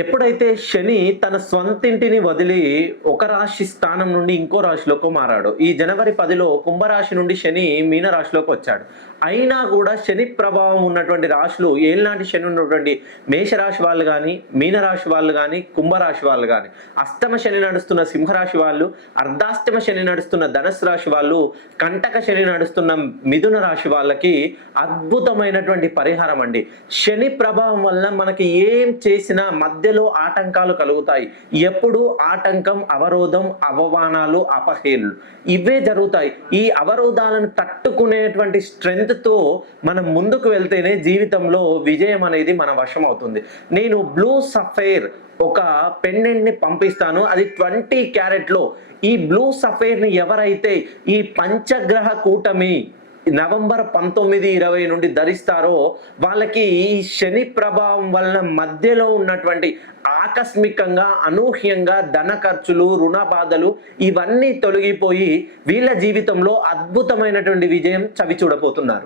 ఎప్పుడైతే శని తన స్వంతింటిని వదిలి ఒక రాశి స్థానం నుండి ఇంకో రాశిలోకి మారాడు. ఈ జనవరి 10లో కుంభరాశి నుండి శని మీనరాశిలోకి వచ్చాడు. అయినా కూడా శని ప్రభావం ఉన్నటువంటి రాశులు ఏలినాటి శని ఉన్నటువంటి మేషరాశి వాళ్ళు గాని, మీనరాశి వాళ్ళు గాని, కుంభరాశి వాళ్ళు గాని, అష్టమ శని నడుస్తున్న సింహరాశి వాళ్ళు, అర్ధాష్టమ శని నడుస్తున్న ధనుసు రాశి వాళ్ళు, కంటక శని నడుస్తున్న మిథున రాశి వాళ్ళకి అద్భుతమైనటువంటి పరిహారం అండి. శని ప్రభావం వల్ల మనకి ఏం చేసినా మధ్యలో ఆటంకాలు కలుగుతాయి. ఎప్పుడు ఆటంకం, అవరోధం, అవమానాలు, అపహేళనలు ఇవే జరుగుతాయి. ఈ అవరోధాలను తట్టుకునేటువంటి స్ట్రెంగ్త్ తో మనం ముందుకు వెళ్తేనే జీవితంలో విజయం అనేది మన వశం అవుతుంది. నేను బ్లూ సఫైర్ ఒక పెండెంట్ ని పంపిస్తాను. అది 20 క్యారెట్ లో. ఈ బ్లూ సఫైర్ ని ఎవరైతే ఈ పంచగ్రహ కూటమి నవంబర్ 19, 20 నుండి ధరిస్తారో వాళ్ళకి ఈ శని ప్రభావం వల్ల మధ్యలో ఉన్నటువంటి ఆకస్మికంగా, అనూహ్యంగా ధన ఖర్చులు, రుణ బాధలు ఇవన్నీ తొలగిపోయి వీళ్ళ జీవితంలో అద్భుతమైనటువంటి విజయం చవి చూడబోతున్నారు.